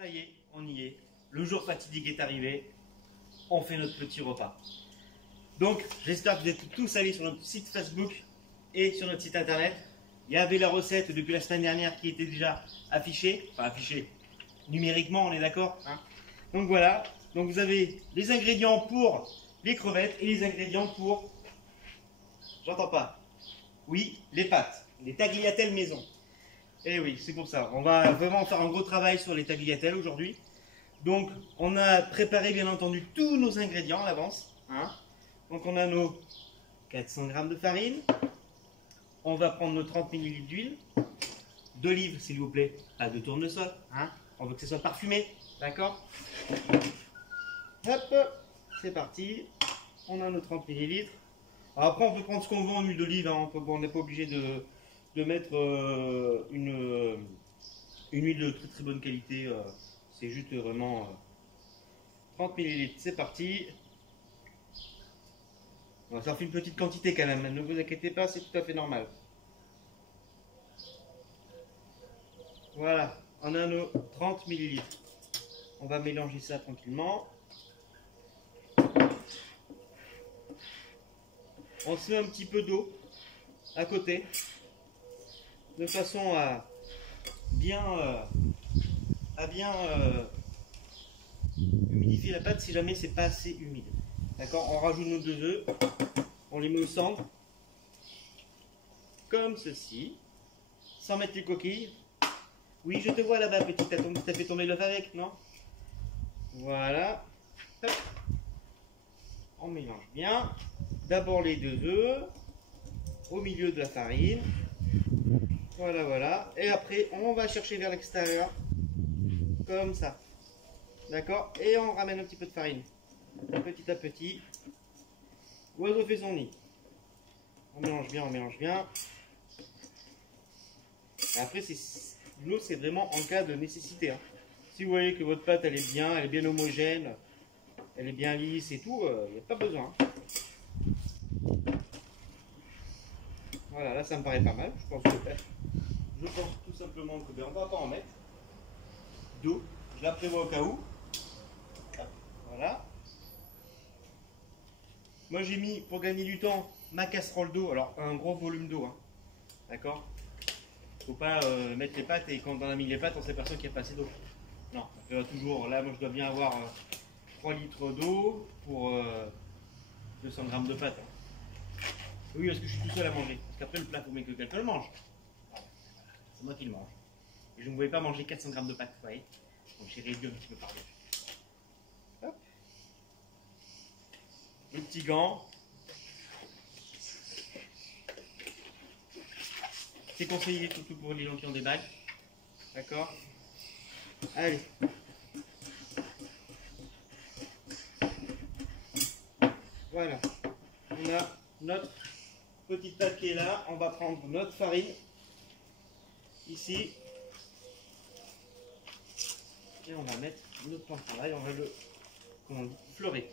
Ça y est, on y est. Le jour fatidique est arrivé. On fait notre petit repas. Donc, j'espère que vous êtes tous allés sur notre site Facebook et sur notre site internet. Il y avait la recette depuis la semaine dernière qui était déjà affichée. Enfin, affichée numériquement, on est d'accord, hein? Donc voilà. Donc vous avez les ingrédients pour les crevettes et les ingrédients pour... J'entends pas. Oui, les pâtes. Les tagliatelles maison. Et oui, c'est pour ça. On va vraiment faire un gros travail sur les tagliatelles aujourd'hui. Donc, on a préparé bien entendu tous nos ingrédients à l'avance, hein. Donc, on a nos 400 g de farine. On va prendre nos 30 ml d'huile. D'olive, s'il vous plaît. Pas de tournesol, hein. On veut que ce soit parfumé, d'accord? Hop, c'est parti. On a nos 30 ml. Alors après, on peut prendre ce qu'on veut en huile d'olive, hein. On n'est pas obligé de mettre une huile de très très bonne qualité. C'est juste vraiment 30 ml. C'est parti. Bon, ça en fait une petite quantité quand même. Ne vous inquiétez pas, c'est tout à fait normal. Voilà, on a nos 30 ml. On va mélanger ça tranquillement. On se met un petit peu d'eau à côté, de façon à bien humidifier la pâte si jamais c'est pas assez humide. D'accord? On rajoute nos 2 œufs, on les met au centre, comme ceci, sans mettre les coquilles. Oui, je te vois là-bas, petite, t'as fait tomber l'œuf avec, non? Voilà. Hop. On mélange bien. D'abord les 2 œufs, au milieu de la farine. Voilà, voilà. Et après, on va chercher vers l'extérieur, comme ça. D'accord? Et on ramène un petit peu de farine. Petit à petit. L'oiseau fait son nid. On mélange bien, on mélange bien. Et après, l'eau, c'est vraiment en cas de nécessité. Hein. Si vous voyez que votre pâte, elle est bien homogène, elle est bien lisse et tout, il n'y a pas besoin. Hein. Voilà, là, ça me paraît pas mal. Je pense tout simplement que on va pas en mettre d'eau. Je la prévois au cas où. Voilà. Moi, j'ai mis, pour gagner du temps, ma casserole d'eau. Alors, un gros volume d'eau. Hein. D'accord? Faut pas mettre les pâtes et quand on a mis les pâtes, on s'aperçoit qu'il n'y a pas assez d'eau. Non, ça fait toujours. Là, moi, je dois bien avoir 3 litres d'eau pour 200 grammes de pâte. Hein. Oui, parce que je suis tout seul à manger. Parce qu'après, le plat, il faut que quelqu'un le mange. C'est moi qui le mange. Et je ne pouvais pas manger 400 grammes de pâtes, vous voyez. Donc j'ai réduit un petit peu par deux. Hop. Le petit gant. C'est conseillé surtout pour les gens qui ont des bagues. D'accord? Allez. Voilà. On a notre petite pâte qui est là. On va prendre notre farine. Ici. Et on va mettre notre pain de travail. On va le, comment on dit, fleurer.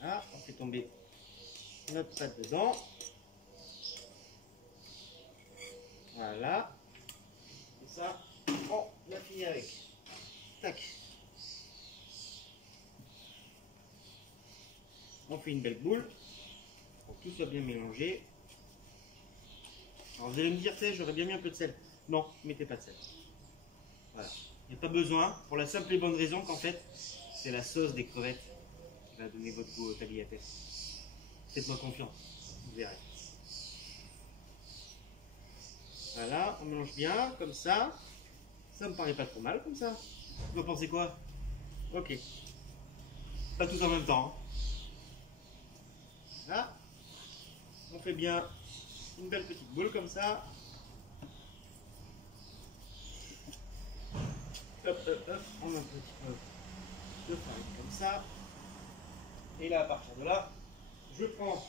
Voilà. On fait tomber notre pâte dedans. Voilà. Et ça, on a fini avec. Tac. On fait une belle boule pour que tout soit bien mélangé. Alors vous allez me dire, j'aurais bien mis un peu de sel. Non, mettez pas de sel. Voilà. Il n'y a pas besoin, pour la simple et bonne raison qu'en fait, c'est la sauce des crevettes qui va donner votre goût au tagliatelle. Faites-moi confiance, vous verrez. Voilà, on mélange bien, comme ça. Ça me paraît pas trop mal, comme ça. Vous en pensez quoi? Ok. Pas tous en même temps. Hein. Là, on fait bien une belle petite boule comme ça. Hop, hop, hop, on met un petit peu de farine comme ça. Et là, à partir de là, je prends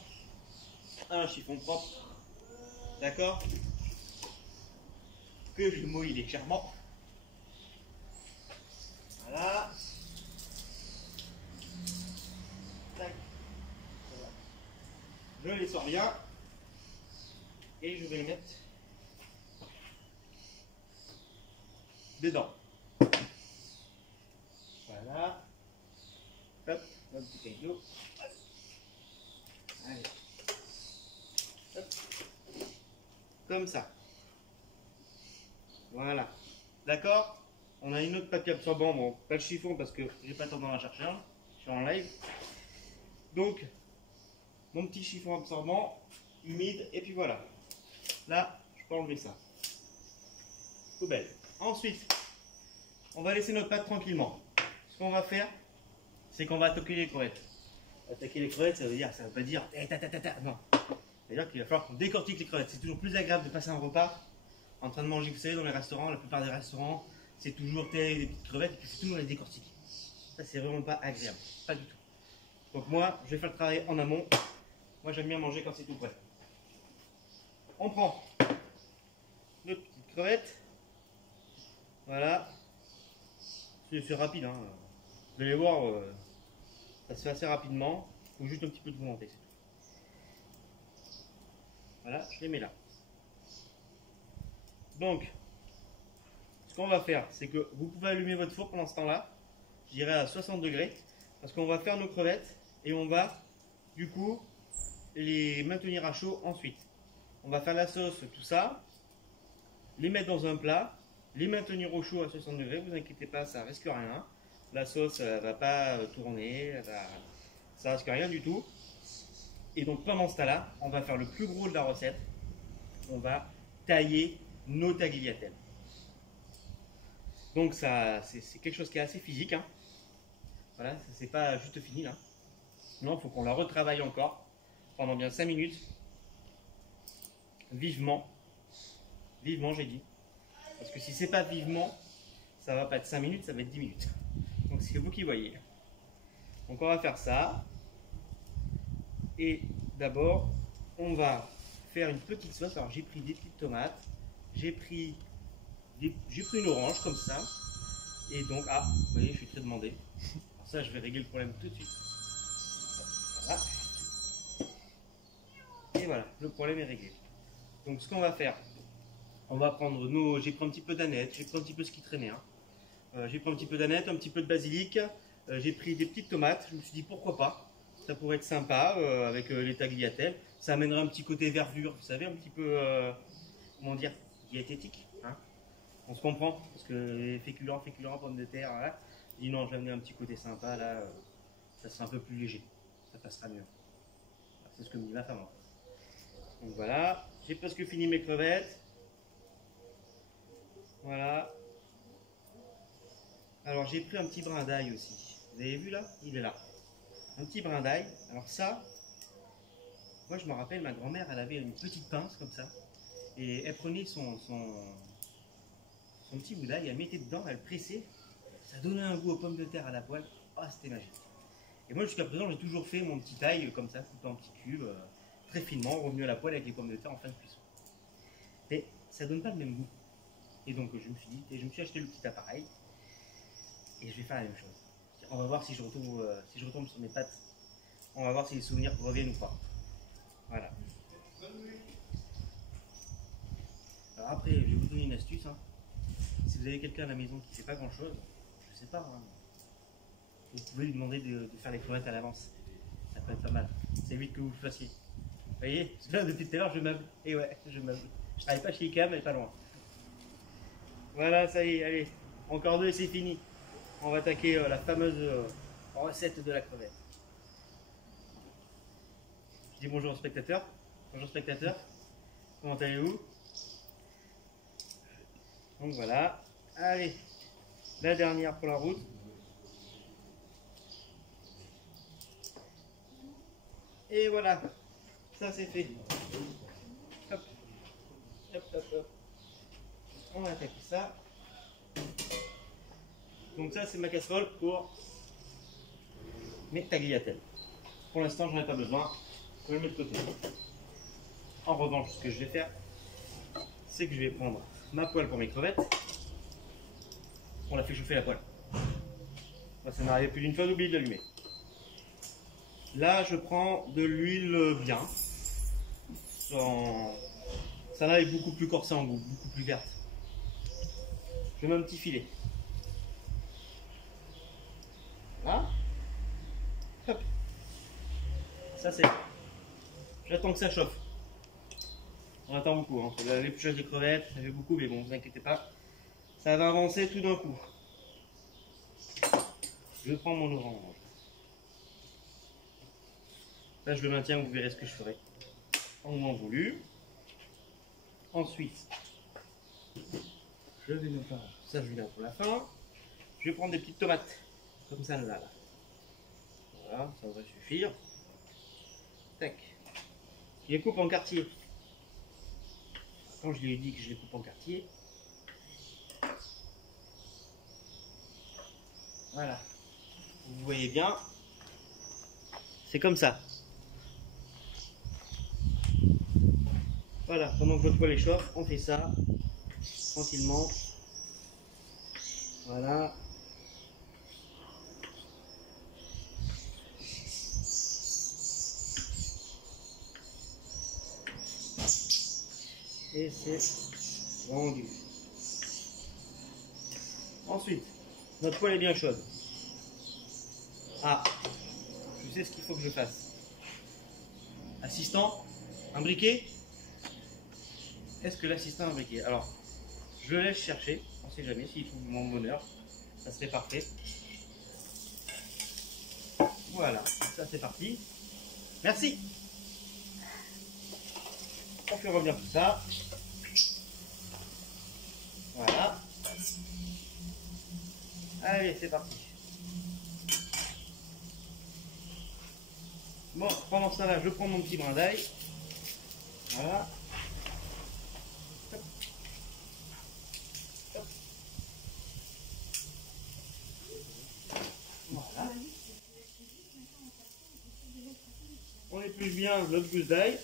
un chiffon propre, d'accord, que je mouille légèrement. Voilà. Tac. Voilà. Je les sors bien. Et je vais le mettre dedans. Voilà. Hop, un petit peu d'eau. Allez. Hop. Comme ça. Voilà. D'accord? On a une autre papier absorbant. Bon, pas le chiffon parce que j'ai pas le temps d'en chercher un. Je suis en live. Donc, mon petit chiffon absorbant, humide, et puis voilà. Là, je peux enlever ça. Poubelle. Ensuite, on va laisser notre pâte tranquillement. Ce qu'on va faire, c'est qu'on va attaquer les crevettes. Attaquer les crevettes, ça veut pas dire non. C'est-à-dire qu'il va falloir qu'on décortique les crevettes. C'est toujours plus agréable de passer un repas en train de manger, vous savez, dans les restaurants, la plupart des restaurants, c'est toujours des petites crevettes et puis c'est toujours les décortiquer. Ça, c'est vraiment pas agréable. Pas du tout. Donc moi, je vais faire le travail en amont. Moi, j'aime bien manger quand c'est tout prêt. On prend notre petite crevette. Voilà. C'est rapide, hein. Vous allez voir, ça se fait assez rapidement. Il faut juste un petit peu de volonté. Voilà, je les mets là. Donc, ce qu'on va faire, c'est que vous pouvez allumer votre four pendant ce temps-là. Je dirais à 60 degrés. Parce qu'on va faire nos crevettes et on va, du coup, les maintenir à chaud ensuite. On va faire la sauce, tout ça, les mettre dans un plat, les maintenir au chaud à 60 degrés, vous inquiétez pas, ça risque rien. La sauce ne va pas tourner, ça risque rien du tout. Et donc pendant ce temps-là, on va faire le plus gros de la recette. On va tailler nos tagliatelles. Donc ça, c'est quelque chose qui est assez physique. Hein. Voilà, c'est pas juste fini là. Non, il faut qu'on la retravaille encore pendant bien 5 minutes. Vivement. Vivement, j'ai dit. Parce que si c'est pas vivement, ça va pas être 5 minutes, ça va être 10 minutes. Donc c'est vous qui voyez. Donc on va faire ça. Et d'abord, on va faire une petite sauce. Alors j'ai pris des petites tomates, j'ai pris une orange comme ça. Et donc, ah, vous voyez, je suis très demandé. Alors ça, je vais régler le problème tout de suite. Voilà. Et voilà, le problème est réglé. Donc ce qu'on va faire, on va prendre nos... J'ai pris un petit peu d'aneth, j'ai pris un petit peu ce qui traînait. Hein. J'ai pris un petit peu d'aneth, un petit peu de basilic. J'ai pris des petites tomates. Je me suis dit pourquoi pas. Ça pourrait être sympa avec les tagliatelles. Ça amènera un petit côté verdure, vous savez, un petit peu, comment dire, diététique. Hein. On se comprend, parce que les féculents, pommes de terre, voilà. Je dis non, je vais amener un petit côté sympa, là, ça sera un peu plus léger. Ça passera mieux. C'est ce que me dit ma femme. Donc voilà, j'ai presque fini mes crevettes. Voilà. Alors j'ai pris un petit brin d'ail aussi. Vous avez vu là? Il est là. Un petit brin d'ail. Alors ça, moi je me rappelle, ma grand-mère, elle avait une petite pince comme ça. Et elle prenait son petit bout d'ail, elle mettait dedans, elle pressait. Ça donnait un goût aux pommes de terre à la poêle. Ah, c'était magique. Et moi jusqu'à présent, j'ai toujours fait mon petit ail comme ça, tout en petits cubes, très finement, revenu à la poêle avec les pommes de terre en fin de cuisson. Mais ça donne pas le même goût. Et donc je me suis dit, et je me suis acheté le petit appareil. Et je vais faire la même chose. On va voir si je retombe sur mes pattes. On va voir si les souvenirs reviennent ou pas. Voilà. Alors après, je vais vous donner une astuce. Hein. Si vous avez quelqu'un à la maison qui ne sait pas grand chose, je sais pas. Hein, vous pouvez lui demander de faire les crevettes à l'avance. Ça peut être pas mal. C'est vite que vous le fassiez. Vous voyez? Parce que là, depuis tout à l'heure, je meuble. Et ouais, je meuble. Je travaille pas chez Ikea, mais pas loin. Voilà, ça y est, allez. Encore deux et c'est fini. On va attaquer la fameuse recette de la crevette. Je dis bonjour aux spectateurs. Bonjour spectateurs. Comment allez-vous? Donc voilà. Allez, la dernière pour la route. Et voilà. Ça c'est fait. Hop. Hop, hop, hop. On va attaquer ça. Donc ça c'est ma casserole pour mes tagliatelles. Pour l'instant j'en ai pas besoin, je vais le mettre de côté. En revanche, ce que je vais faire, c'est que je vais prendre ma poêle pour mes crevettes. On l'a fait chauffer la poêle. Moi, ça m'est arrivé plus d'une fois d'oublier de l'allumer. Là je prends de l'huile bien. Ça là est beaucoup plus corsée en goût, beaucoup plus verte. Je mets un petit filet. Là. Hop. Ça c'est. J'attends que ça chauffe. On attend beaucoup. Hein. L'épluchage des crevettes, ça fait beaucoup, mais bon, ne vous inquiétez pas. Ça va avancer tout d'un coup. Je prends mon orange. Là, je le maintiens, vous verrez ce que je ferai. En moment voulu. Ensuite, je vais me faire. Ça, je vais pour la fin. Je vais prendre des petites tomates. Comme ça, là. Voilà, ça devrait suffire. Tac. Je les coupe en quartier. Quand je lui ai dit que je les coupe en quartier. Voilà. Vous voyez bien. C'est comme ça. Voilà, pendant que votre poêle échauffe, on fait ça. Tranquillement. Voilà. Et c'est vendu. Ensuite, notre poêle est bien chaude. Ah, je sais ce qu'il faut que je fasse. Assistant, un briquet? Est-ce que l'assistant a un briquet? Alors, je le laisse chercher, on ne sait jamais s'il trouve mon bonheur. Ça serait parfait. Voilà, ça c'est parti. Merci. On fait revenir tout ça. Voilà. Allez, c'est parti. Bon, pendant ça là, je prends mon petit brin d'ail. Voilà. Hop. Hop. J'épluche bien notre gousse d'ail.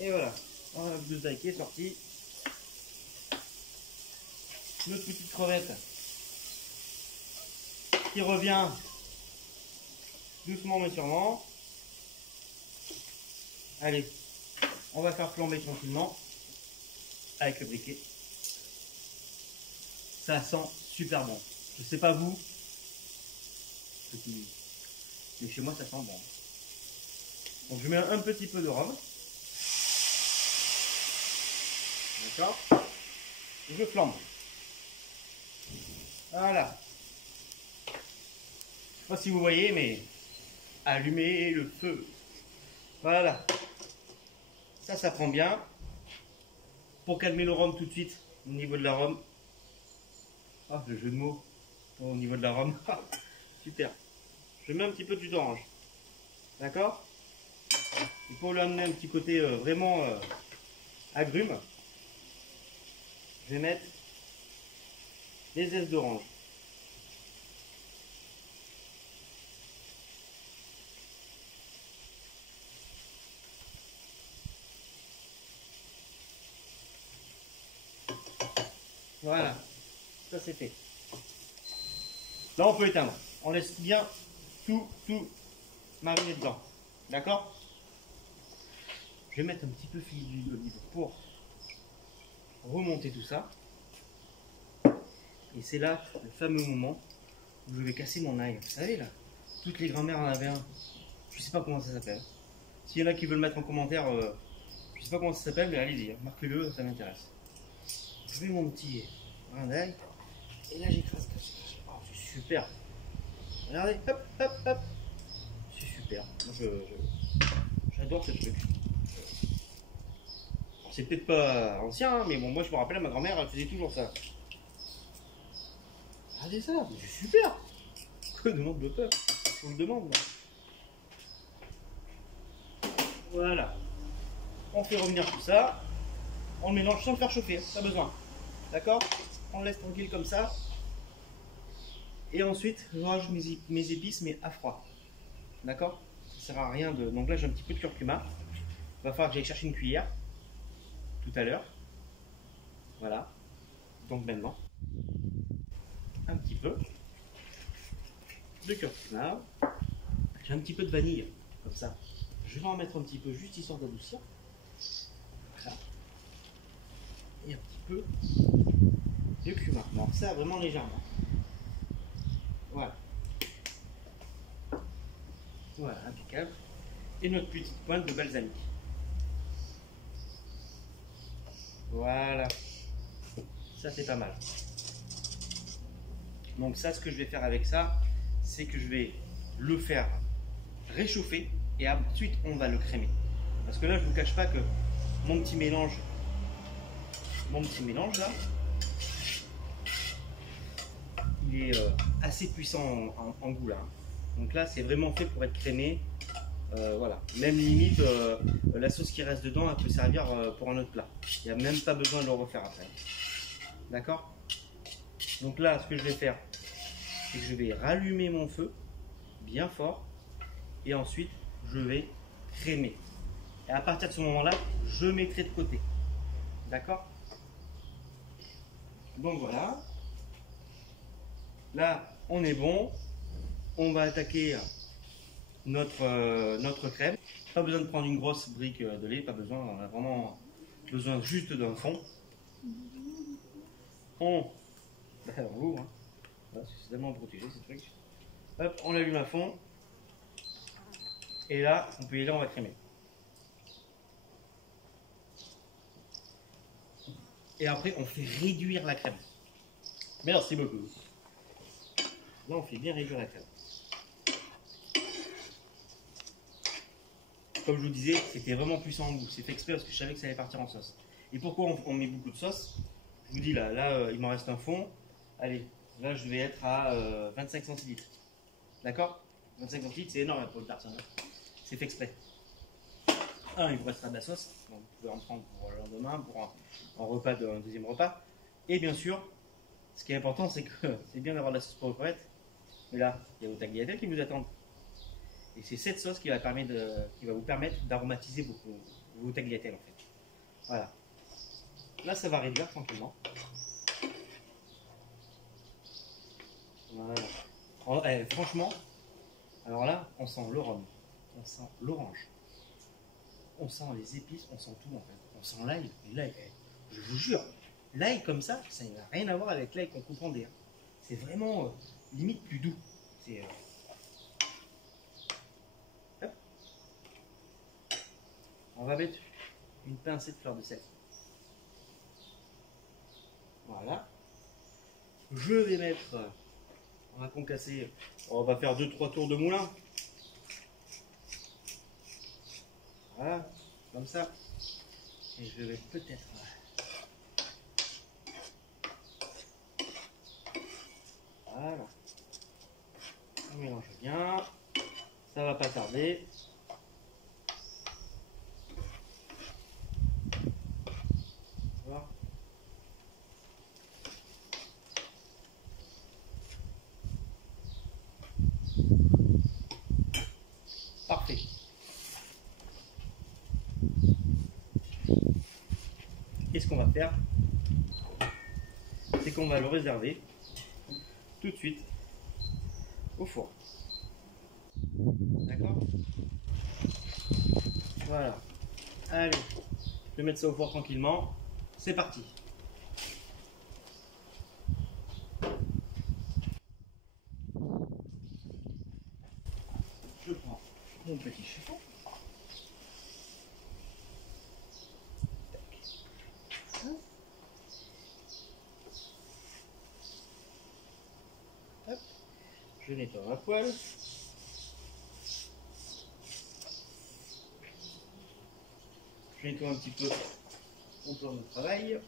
Et voilà, on a la gousse d'ail qui est sortie. Notre petite crevette qui revient doucement mais sûrement. Allez, on va faire flamber tranquillement avec le briquet. Ça sent super bon. Je sais pas vous, mais chez moi ça sent bon. Donc je mets un petit peu de rhum. D'accord. Je flambe. Voilà. Je sais pas si vous voyez, mais allumez le feu. Voilà. Ça prend bien. Pour calmer le rhum tout de suite, au niveau de l'arôme. Ah, le jeu de mots. Au niveau de l'arôme. Super. Je mets un petit peu de jus d'orange. D'accord. Et pour lui amener un petit côté vraiment agrume, je vais mettre des zestes d'orange. Voilà, ça c'est fait. Là on peut éteindre. On laisse bien tout mariner dedans. D'accord? Je vais mettre un petit peu d'huile d'olive pour remonter tout ça. Et c'est là le fameux moment où je vais casser mon ail. Vous savez là, toutes les grand-mères en avaient un. Je sais pas comment ça s'appelle. S'il y en a qui veulent mettre en commentaire, je sais pas comment ça s'appelle, mais allez-y, hein, marquez-le, ça m'intéresse. Je mets mon petit grain d'ail et là j'écrase. Oh, c'est super. Regardez, hop, hop, hop. C'est super. Moi j'adore ce truc. C'est peut-être pas ancien, hein, mais bon, moi je me rappelle, ma grand-mère elle faisait toujours ça. Regardez ça, c'est super. Que demande le peuple? On le demande. Là. Voilà. On fait revenir tout ça. On le mélange sans le faire chauffer, pas besoin. D'accord? On le laisse tranquille comme ça. Et ensuite, je rajoute mes épices, mais à froid. D'accord? Ça sert à rien de. Donc là, j'ai un petit peu de curcuma. Il va falloir que j'aille chercher une cuillère tout à l'heure. Voilà. Donc maintenant, un petit peu de curcuma. J'ai un petit peu de vanille, comme ça. Je vais en mettre un petit peu, juste histoire d'adoucir. Voilà. Et un petit peu de cumin. Bon, ça vraiment légèrement. Voilà. Voilà, impeccable. Et notre petite pointe de balsamique. Voilà. Ça, c'est pas mal. Donc ça, ce que je vais faire avec ça, c'est que je vais le faire réchauffer et ensuite on va le crémer. Parce que là, je ne vous cache pas que mon petit mélange là, il est assez puissant en goût là. Donc là, c'est vraiment fait pour être crémé. Voilà. Même limite, la sauce qui reste dedans, elle peut servir pour un autre plat. Il n'y a même pas besoin de le refaire après. D'accord? Donc là, ce que je vais faire, c'est que je vais rallumer mon feu bien fort et ensuite je vais crémer. Et à partir de ce moment-là, je mettrai de côté. D'accord? Donc voilà. Là, on est bon. On va attaquer notre crème. Pas besoin de prendre une grosse brique de lait, pas besoin. On a vraiment besoin juste d'un fond. On ouvre. Hein. Voilà, c'est tellement protégé ces trucs. Hop, on l'allume à fond. Et là, on peut y aller, on va crémer. Et après, on fait réduire la crème. Merci beaucoup. Là, on fait bien réduire la crème. Comme je vous disais, c'était vraiment puissant en goût. C'est fait exprès parce que je savais que ça allait partir en sauce. Et pourquoi on met beaucoup de sauce? Je vous dis là, il m'en reste un fond. Allez, là, je vais être à 25 centilitres. D'accord? 25 centilitres, c'est énorme pour une personne. C'est fait exprès. Il vous restera de la sauce. Donc, vous pouvez en prendre pour le lendemain, pour un repas, un deuxième repas. Et bien sûr, Ce qui est important, c'est que c'est bien d'avoir de la sauce pour les mais là, il y a vos tagliatelles qui vous attendent. Et c'est cette sauce qui va vous permettre d'aromatiser vos tagliatelles en fait. Voilà. Là, ça va réduire tranquillement. Voilà. Franchement, alors là, on sent le rhum, on sent l'orange, on sent les épices, on sent tout en fait. On sent l'ail. L'ail, je vous jure, l'ail comme ça n'a rien à voir avec l'ail qu'on coupe en dés. C'est vraiment limite plus doux. C'est on va mettre une pincée de fleur de sel. Voilà. Je vais mettre, on va concasser, on va faire 2-3 tours de moulin. Voilà, comme ça. Et je vais peut-être... Voilà. On mélange bien. Ça va pas tarder. Voilà. Parfait. Qu'est-ce qu'on va faire? C'est qu'on va le réserver tout de suite au four. D'accord? Voilà. Allez, je vais mettre ça au four tranquillement. C'est parti. Je prends mon petit chiffon. Hop. Je nettoie ma poêle. Je nettoie un petit peu mon plan de travail.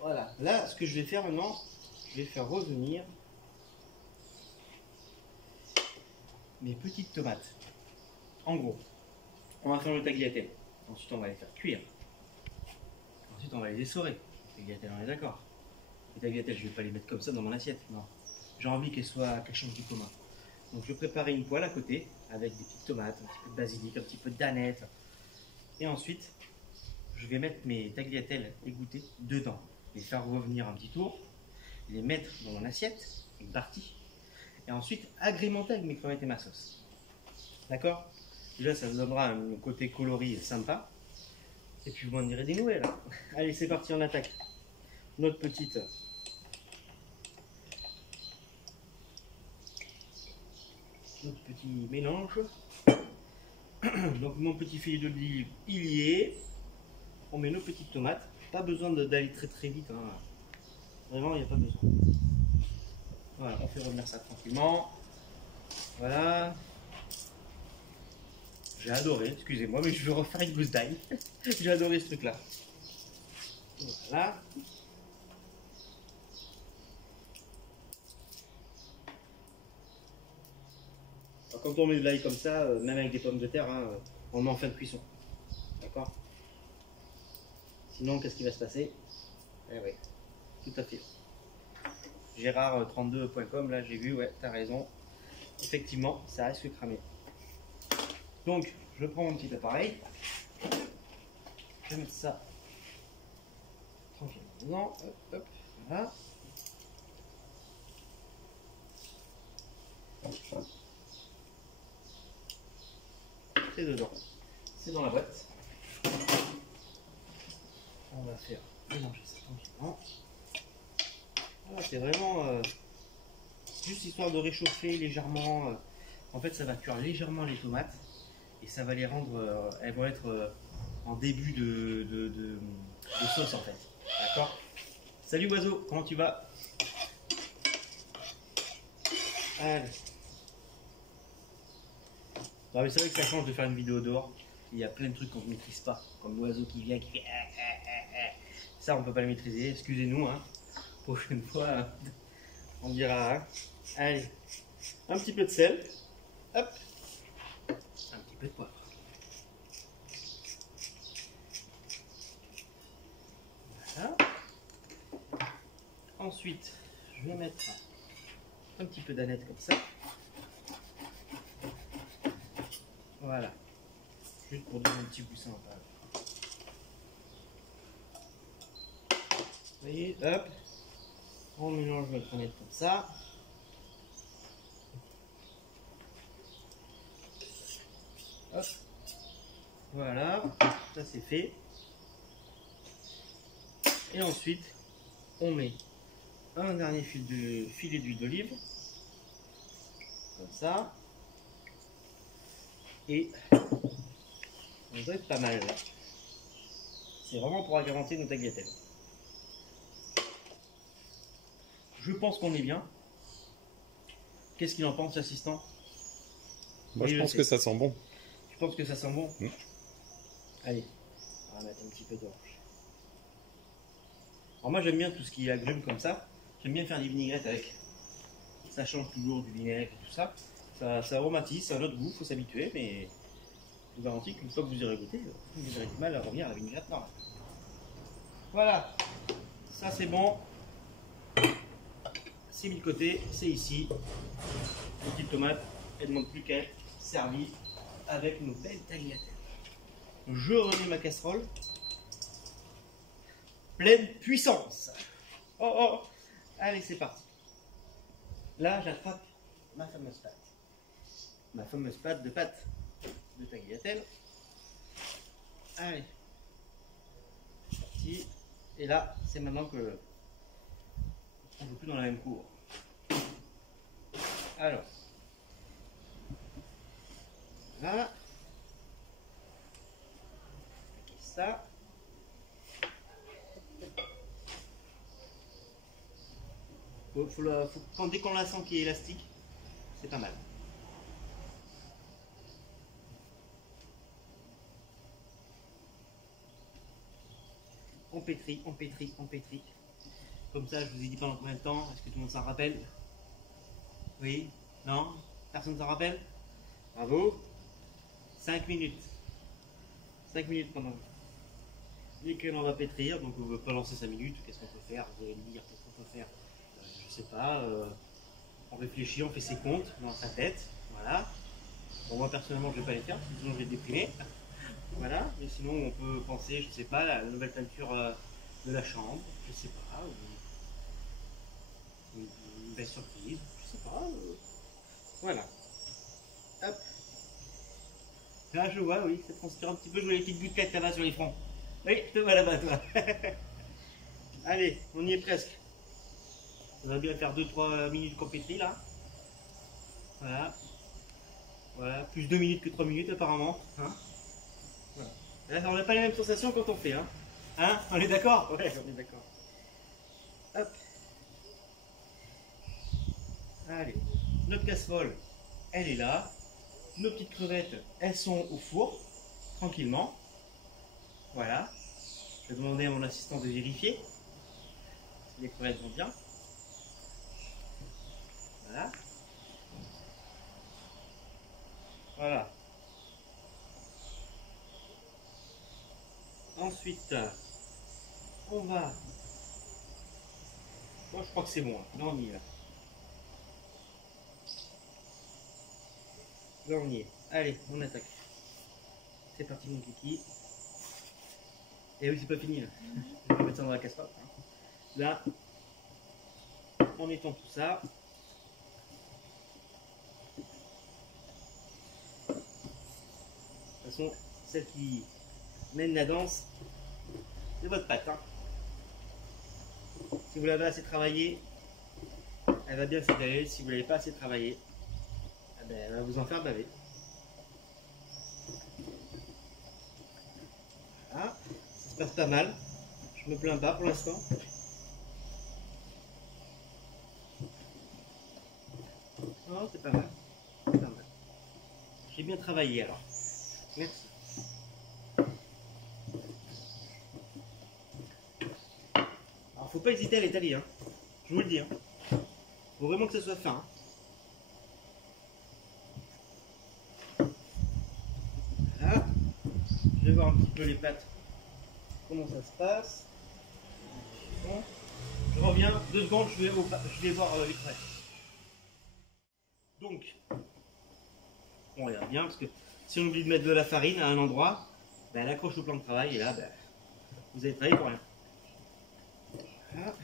Voilà. Là, ce que je vais faire maintenant, je vais faire revenir mes petites tomates. En gros, on va faire le tagliatelle. Ensuite, on va les faire cuire. Ensuite, on va les essorer. Les tagliatelles, on est d'accord. Les tagliatelles, je ne vais pas les mettre comme ça dans mon assiette. Non. J'ai envie qu'elles changent du commun. Donc, je vais préparer une poêle à côté avec des petites tomates, un petit peu de basilic, un petit peu d'aneth. Et ensuite, je vais mettre mes tagliatelles égouttées dedans. Les faire revenir un petit tour. Les mettre dans mon assiette, une partie. Et ensuite, agrémenter avec mes crevettes et ma sauce. D'accord? Déjà, ça nous donnera un côté coloris sympa. Et puis, vous m'en direz des nouvelles. Allez, c'est parti, on attaque. Notre petit mélange. Donc, mon petit filet d'olive, il y est. On met nos petites tomates. Pas besoin d'aller très très vite. Hein. Vraiment, il n'y a pas besoin. Voilà, on fait revenir ça tranquillement. Voilà. J'ai adoré, excusez-moi, mais je vais refaire une gousse d'ail. J'ai adoré ce truc-là. Voilà. Alors, quand on met de l'ail comme ça, même avec des pommes de terre, hein, on met en fin de cuisson. D'accord? Sinon, qu'est-ce qui va se passer? Eh oui, tout à fait. Gérard32.com, là j'ai vu, ouais, t'as raison. Effectivement, ça risque de cramer. Donc, je prends mon petit appareil. Je vais mettre ça tranquillement dedans. Hop, hop, voilà. C'est dedans. C'est dans la boîte. On va faire mélanger ça tranquillement. Voilà, c'est vraiment juste histoire de réchauffer légèrement. En fait, ça va cuire légèrement les tomates et ça va les rendre. Elles vont être en début de sauce en fait. D'accord? Salut oiseau, comment tu vas? Allez. Non, mais c'est vrai que ça change de faire une vidéo dehors. Il y a plein de trucs qu'on ne maîtrise pas, comme l'oiseau qui vient qui fait ça, on ne peut pas le maîtriser. Excusez-nous, hein. Prochaine fois, on dira. Hein. Allez, un petit peu de sel, hop, un petit peu de poivre. Voilà. Ensuite. Ensuite, je vais mettre un petit peu d'aneth comme ça. Voilà. Juste pour donner un petit goussin. Vous voyez, hop. On mélange notre aneth comme ça. Hop. Voilà. Ça c'est fait. Et ensuite, on met un dernier filet d'huile d'olive. Comme ça. Et on doit être pas mal là. C'est vraiment pour agrémenter nos tagliatelles. Je pense qu'on est bien. Qu'est-ce qu'il en pense, l'assistant? Moi, je pense que ça sent bon. Tu penses que ça sent bon? Allez, on va mettre un petit peu d'orange. Alors moi, j'aime bien tout ce qui est agrumes comme ça. J'aime bien faire des vinaigrettes avec. Ça change toujours du vinaigre et tout ça. Ça aromatise, c'est un autre goût, il faut s'habituer, mais je vous garantis qu'une fois que vous aurez goûté, vous aurez du mal à revenir à la vinaigrette normale. Voilà, ça c'est bon. C'est mis de côté, c'est ici. Une petite tomate, elle ne manque plus qu'à être servie avec nos belles tagliatelles. Je remets ma casserole. Pleine puissance. Oh oh, allez c'est parti. Là j'attrape ma fameuse pâte. Ma fameuse pâte de tagliatelle. Allez. C'est parti. Et là, c'est maintenant que on ne joue plus dans la même cour. Alors. Voilà. Ça. Dès qu'on la sent qui est élastique, c'est pas mal. On pétrit, on pétrit, on pétrit. Comme ça, je vous ai dit pendant combien de temps? Est-ce que tout le monde s'en rappelle? Oui? Non? Personne s'en rappelle? Bravo. 5 minutes. 5 minutes pendant lesquelles on va pétrir. Donc on ne veut pas lancer 5 minutes. Qu'est-ce qu'on peut faire? Vous allez me dire, qu'est-ce qu'on peut faire? Je sais pas. On réfléchit, on fait ses comptes dans sa tête. Voilà. Bon, moi personnellement, je ne vais pas les faire, sinon je vais déprimer. Voilà. Mais sinon, on peut penser, je sais pas, la nouvelle peinture de la chambre. Je sais pas. Une belle surprise. Je sais pas. Voilà. Hop. Là, je vois, oui, ça transpire un petit peu. Je vois les petites gouttelettes là-bas sur les fronts. Oui, te vois là-bas, toi. Allez, on y est presque. On va bien faire 2-3 minutes qu'on pétrit là. Voilà. Voilà, plus 2 minutes que 3 minutes apparemment. Hein, voilà. Là, on n'a pas les mêmes sensations quand on fait. Hein, hein, on est d'accord? Ouais, on est d'accord. Hop. Allez, notre casserole, elle est là. Nos petites crevettes, elles sont au four, tranquillement. Voilà. Je vais demander à mon assistant de vérifier si les crevettes vont bien. Voilà. Voilà. Ensuite, on va... Moi, je crois que c'est bon. Là, on y est. Là, on y est. Allez, on attaque. C'est parti, mon kiki. Et oui, c'est pas fini. Là. Je vais mettre ça dans la casserole. Là, on étend tout ça. De toute façon, celle qui mène la danse, c'est votre pâte. Hein. Si vous l'avez assez travaillé, elle va bien s'étaler. Si vous ne l'avez pas assez travaillé, eh ben, elle va vous en faire baver. Voilà, ça se passe pas mal. Je me plains pas pour l'instant. Non, c'est pas mal. C'est pas mal. J'ai bien travaillé alors. Merci. Alors, faut pas hésiter à l'étaler, hein. Je vous le dis. Hein. Faut vraiment que ça soit fin. Hein. Voilà. Je vais voir un petit peu les pâtes. Comment ça se passe. Bon. Je reviens, 2 secondes, je vais voir vite fait. Donc, on regarde bien, parce que si on oublie de mettre de la farine à un endroit, ben, elle accroche au plan de travail, et là, ben, vous avez travaillé pour rien. Voilà.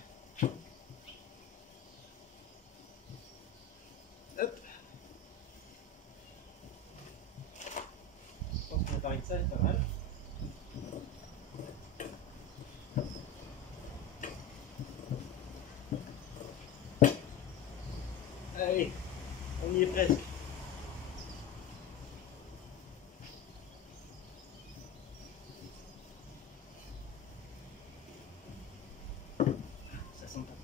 Hop. Je pense que la farine, ça est pas mal. Allez, on y est presque. Ça sent pas.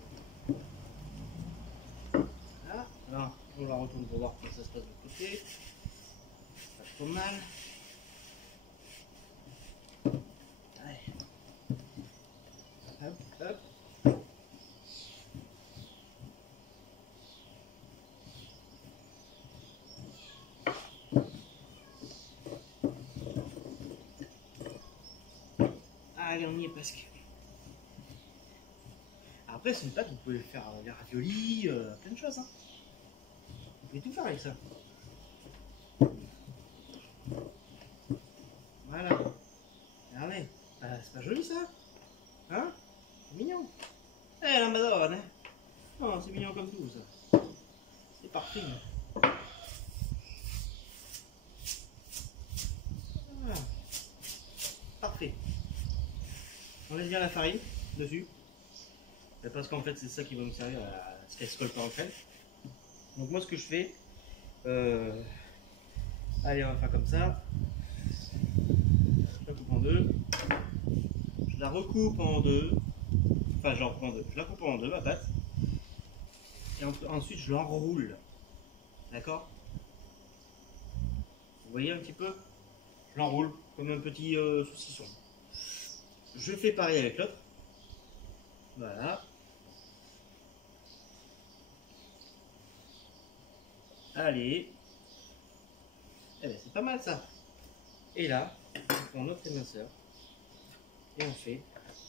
Voilà. Alors, on la retourne pour voir comment ça se passe de l'autre côté. Pas trop mal. Allez. Hop, hop. Allez, on y est presque. Après, c'est une pâte, vous pouvez faire des raviolis, plein de choses. Hein. Vous pouvez tout faire avec ça. Voilà. Regardez. C'est pas joli ça? Hein? C'est mignon. Eh, la madone, hein? Non, c'est mignon comme tout ça. C'est parfait. Voilà. Parfait. On laisse bien la farine dessus. Parce qu'en fait, c'est ça qui va me servir à ce qu'elle se colle pas entre elles. Donc, moi, ce que je fais, allez, on va faire comme ça. Je la coupe en deux. Je la recoupe en deux. Enfin, je la recoupe en deux. Je la coupe en deux, ma pâte. Et ensuite, je l'enroule. D'accord? Vous voyez un petit peu? Je l'enroule comme un petit saucisson. Je fais pareil avec l'autre. Voilà. Allez. Eh bien, c'est pas mal ça. Et là, on prend notre éminceur. Et on fait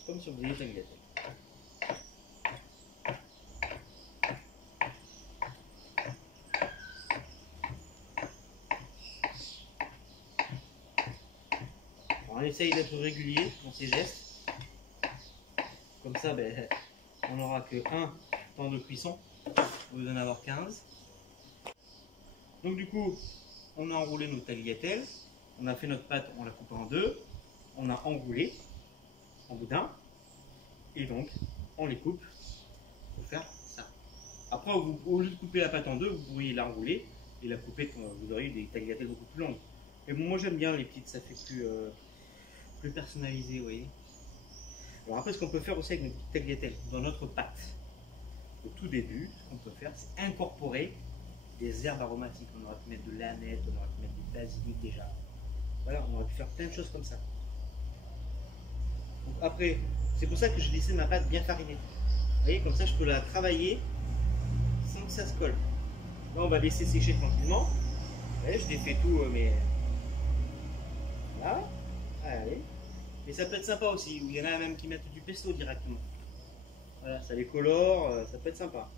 comme si on faisait des tagliatelles. On essaye d'être régulier dans ces gestes. Comme ça, ben, on n'aura que un temps de cuisson. Au lieu d'en avoir 15. Donc du coup, on a enroulé nos tagliatelles. On a fait notre pâte, on l'a coupée en deux. On a enroulé en boudin. Et donc, on les coupe pour faire ça. Après, au lieu de couper la pâte en deux, vous pourriez l'enrouler et la couper, vous auriez des tagliatelles beaucoup plus longues. Mais bon, moi j'aime bien les petites, ça fait plus personnalisé, vous voyez. Alors après, ce qu'on peut faire aussi avec nos petites tagliatelles, dans notre pâte, au tout début, ce qu'on peut faire, c'est incorporer des herbes aromatiques. On aurait pu mettre de l'aneth, on aurait pu mettre du basilic déjà. Voilà, on aurait pu faire plein de choses comme ça. Donc après, c'est pour ça que je laisse ma pâte bien farinée. Vous voyez, comme ça je peux la travailler sans que ça se colle. Là, on va laisser sécher tranquillement. Vous voyez, je défais tout, mais voilà. Allez. Mais ça peut être sympa aussi. Il y en a même qui mettent du pesto directement. Voilà, ça les colore, ça peut être sympa.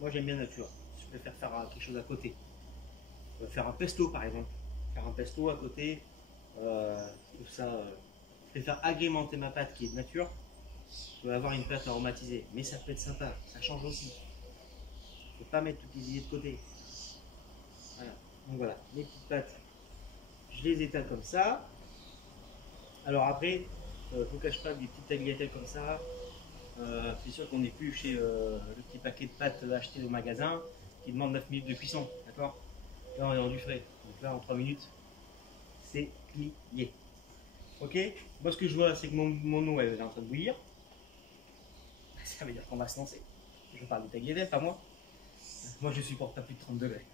Moi j'aime bien nature. Je préfère faire quelque chose à côté. Faire un pesto par exemple. Faire un pesto à côté. Tout ça. Je préfère agrémenter ma pâte qui est de nature. Je peux avoir une pâte aromatisée. Mais ça peut être sympa. Ça change aussi. Je ne peux pas mettre toutes les idées de côté. Voilà. Donc voilà, mes petites pâtes. Je les étale comme ça. Alors après, je ne vous cache pas des petites tagliatelles comme ça. C'est sûr qu'on n'est plus chez le petit paquet de pâtes acheté au magasin qui demande 9 minutes de cuisson. D'accord? Là, on est dans du frais. Donc là, en 3 minutes, c'est plié. Ok? Moi, ce que je vois, c'est que mon eau elle est en train de bouillir. Ça veut dire qu'on va se lancer. Je parle de tagliatelles, pas moi. Moi, je supporte pas plus de 30 degrés.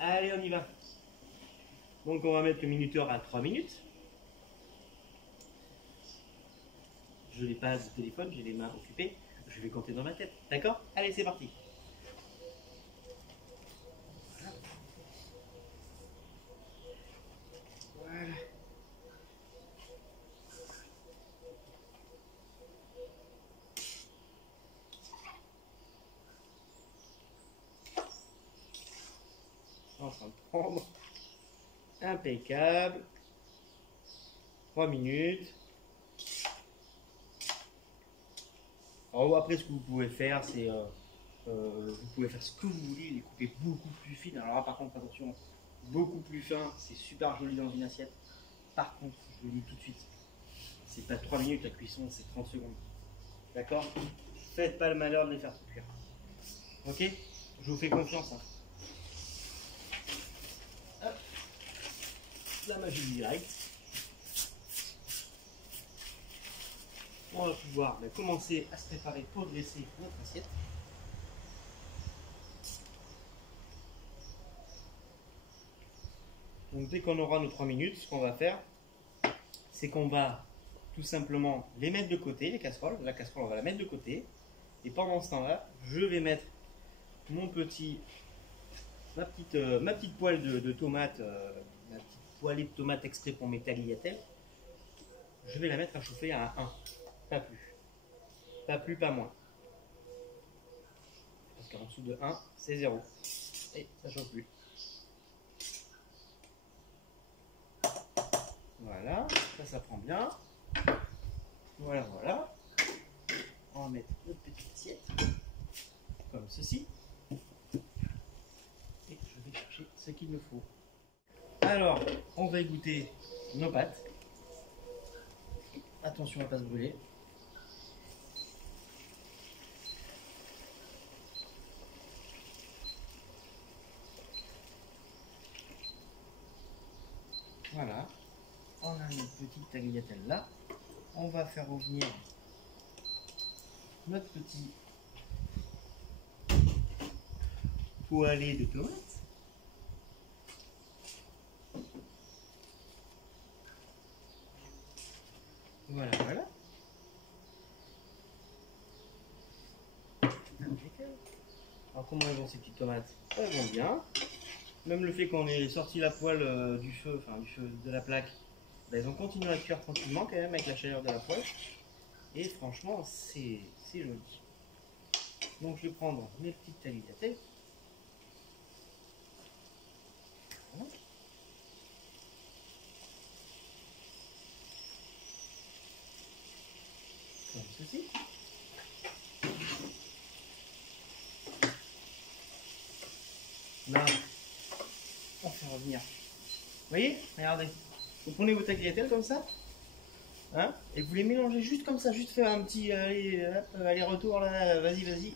Allez, on y va. Donc, on va mettre le minuteur à 3 minutes. Je n'ai pas de téléphone, j'ai les mains occupées. Je vais compter dans ma tête. D'accord? Allez, c'est parti. Voilà. prendre. Impeccable. 3 minutes. Alors après, ce que vous pouvez faire, c'est vous pouvez faire ce que vous voulez, les couper beaucoup plus fines. Alors là, par contre, attention, beaucoup plus fin, c'est super joli dans une assiette. Par contre, je vous le dis tout de suite, c'est pas 3 minutes la cuisson, c'est 30 secondes. D'accord? Faites pas le malheur de les faire cuire. Ok? Je vous fais confiance. Hein. Hop. La magie du direct. On va pouvoir commencer à se préparer pour dresser notre assiette. Donc dès qu'on aura nos 3 minutes, ce qu'on va faire, c'est qu'on va tout simplement les mettre de côté, les casseroles. La casserole, on va la mettre de côté. Et pendant ce temps-là, je vais mettre ma petite poêle de tomates, ma petite poêlée de tomates extrait pour mes tagliatelles. Je vais la mettre à chauffer à 1, pas plus. Pas plus, pas moins. Parce qu'en dessous de 1, c'est 0. Et ça chauffe plus. Voilà, ça prend bien. Voilà, voilà. On va mettre notre petite assiette, comme ceci. Et je vais chercher ce qu'il me faut. Alors, on va égoutter nos pâtes. Attention à ne pas se brûler. Voilà. On a notre petite tagliatelle là. On va faire revenir notre petit poêlé de tomates. Voilà, voilà. Alors comment elles vont ces petites tomates? Elles vont bien. Même le fait qu'on ait sorti la poêle du feu de la plaque, ben, elles ont continué à cuire tranquillement quand même avec la chaleur de la poêle. Et franchement, c'est joli. Donc je vais prendre mes petites tagliatelles. Voilà. Comme ceci. Là, on fait revenir. Vous voyez? Regardez. Vous prenez vos tagliatelles comme ça. Hein, et vous les mélangez juste comme ça. Juste faire un petit aller-retour là. Vas-y, vas-y.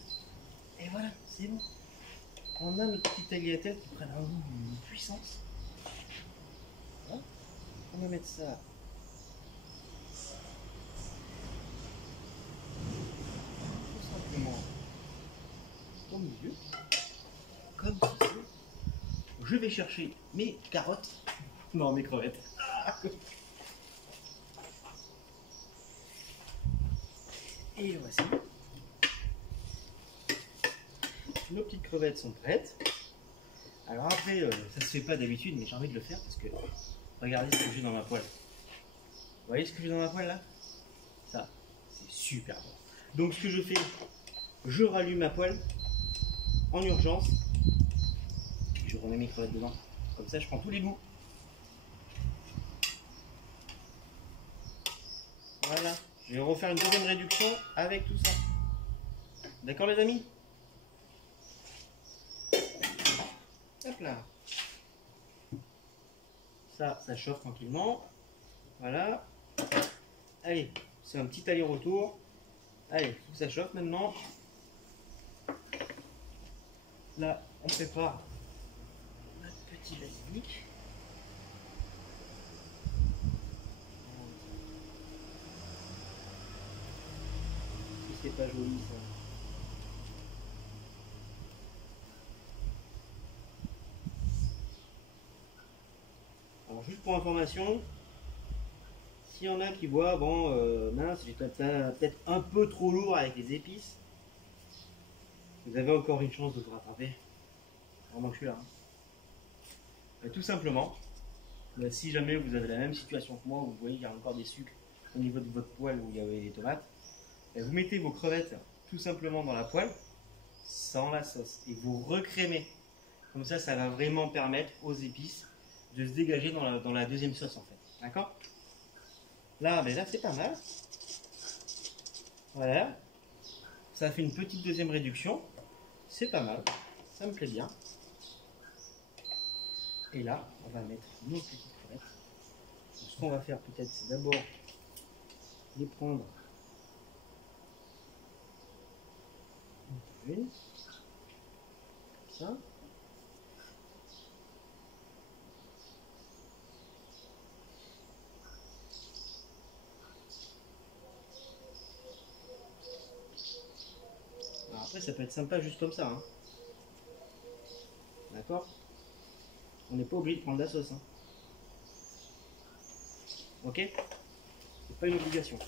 Et voilà, c'est bon. On a notre petite tagliatelle qui prend un goût d'une puissance. Voilà. On va mettre ça. Tout simplement au milieu. Comme ceci. Je vais chercher mes carottes. Non, mes crevettes. Et voici. Nos petites crevettes sont prêtes. Alors après, ça se fait pas d'habitude, mais j'ai envie de le faire parce que regardez ce que j'ai dans ma poêle. Vous voyez ce que j'ai dans ma poêle là? Ça, c'est super bon. Donc ce que je fais, je rallume ma poêle en urgence. Je remets mes crevettes dedans. Comme ça, je prends tous les goûts. Voilà. Je vais refaire une deuxième réduction avec tout ça. D'accord les amis? Hop là. Ça chauffe tranquillement. Voilà. Allez, c'est un petit aller-retour. Allez, ça chauffe maintenant. Là, on prépare notre petit basilic. C'est pas joli ça. Alors juste pour information, s'il y en a qui voient, bon, mince, j'ai peut-être un peu trop lourd avec les épices, vous avez encore une chance de vous rattraper. Vraiment, je suis là. Hein. Tout simplement, si jamais vous avez la même situation que moi, vous voyez qu'il y a encore des sucres au niveau de votre poêle où il y avait les tomates, vous mettez vos crevettes tout simplement dans la poêle, sans la sauce, et vous recrémez. Comme ça va vraiment permettre aux épices de se dégager dans la deuxième sauce en fait. D'accord? Là, ben là c'est pas mal. Voilà. Ça fait une petite deuxième réduction. C'est pas mal. Ça me plaît bien. Et là, on va mettre nos petites crevettes. Donc, ce qu'on va faire peut-être, c'est d'abord les prendre une, comme ça. Alors après, ça peut être sympa juste comme ça. Hein. D'accord? On n'est pas obligé de prendre la sauce. Hein. Ok? C'est pas une obligation.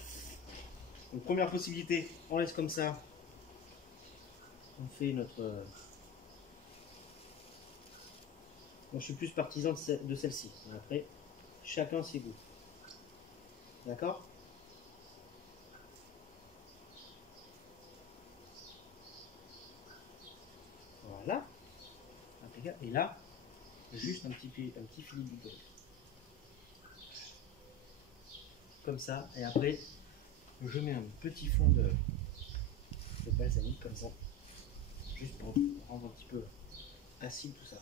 Donc, première possibilité, on laisse comme ça. On fait notre... Moi, je suis plus partisan de celle-ci. Après, chacun ses goûts. D'accord? Voilà. Impeccable. Et là, juste un petit filet d'huile. Comme ça. Et après, je mets un petit fond de balsamique comme ça. Juste pour rendre un petit peu acide tout ça.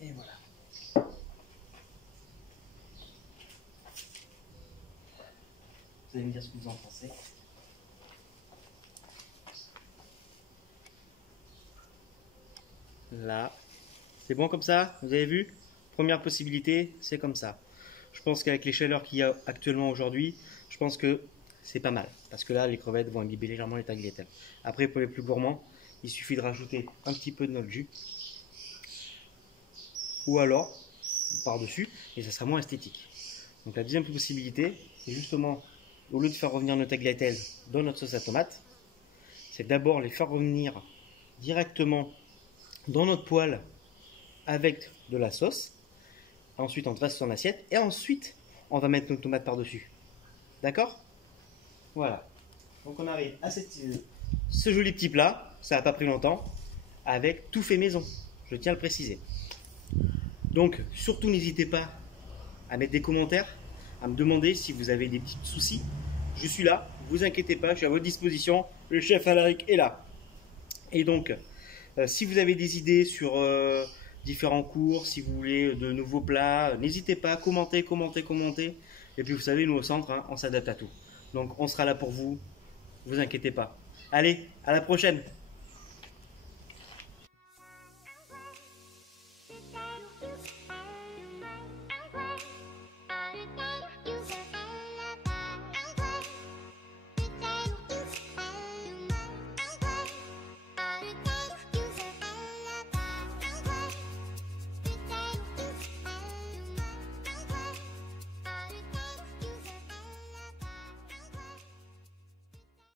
Et voilà. Vous allez me dire ce que vous en pensez. Là, c'est bon comme ça, vous avez vu? Première possibilité, c'est comme ça. Je pense qu'avec les chaleurs qu'il y a actuellement aujourd'hui, je pense que c'est pas mal. Parce que là, les crevettes vont imbiber légèrement les tagliatelles. Après, pour les plus gourmands, il suffit de rajouter un petit peu de notre jus. Ou alors, par-dessus, et ça sera moins esthétique. Donc la deuxième possibilité, c'est justement, au lieu de faire revenir nos tagliatelles dans notre sauce à tomate, c'est d'abord les faire revenir directement dans notre poêle avec de la sauce. Ensuite, on dresse son assiette et ensuite, on va mettre nos tomates par-dessus. D'accord? Voilà. Donc, on arrive à ce joli petit plat. Ça n'a pas pris longtemps. Avec tout fait maison. Je tiens à le préciser. Donc, surtout, n'hésitez pas à mettre des commentaires, à me demander si vous avez des petits soucis. Je suis là. Ne vous inquiétez pas. Je suis à votre disposition. Le chef Alaric est là. Et donc, si vous avez des idées sur différents cours, si vous voulez de nouveaux plats, n'hésitez pas à commenter. Et puis vous savez, nous au centre, hein, on s'adapte à tout. Donc on sera là pour vous, ne vous inquiétez pas. Allez, à la prochaine!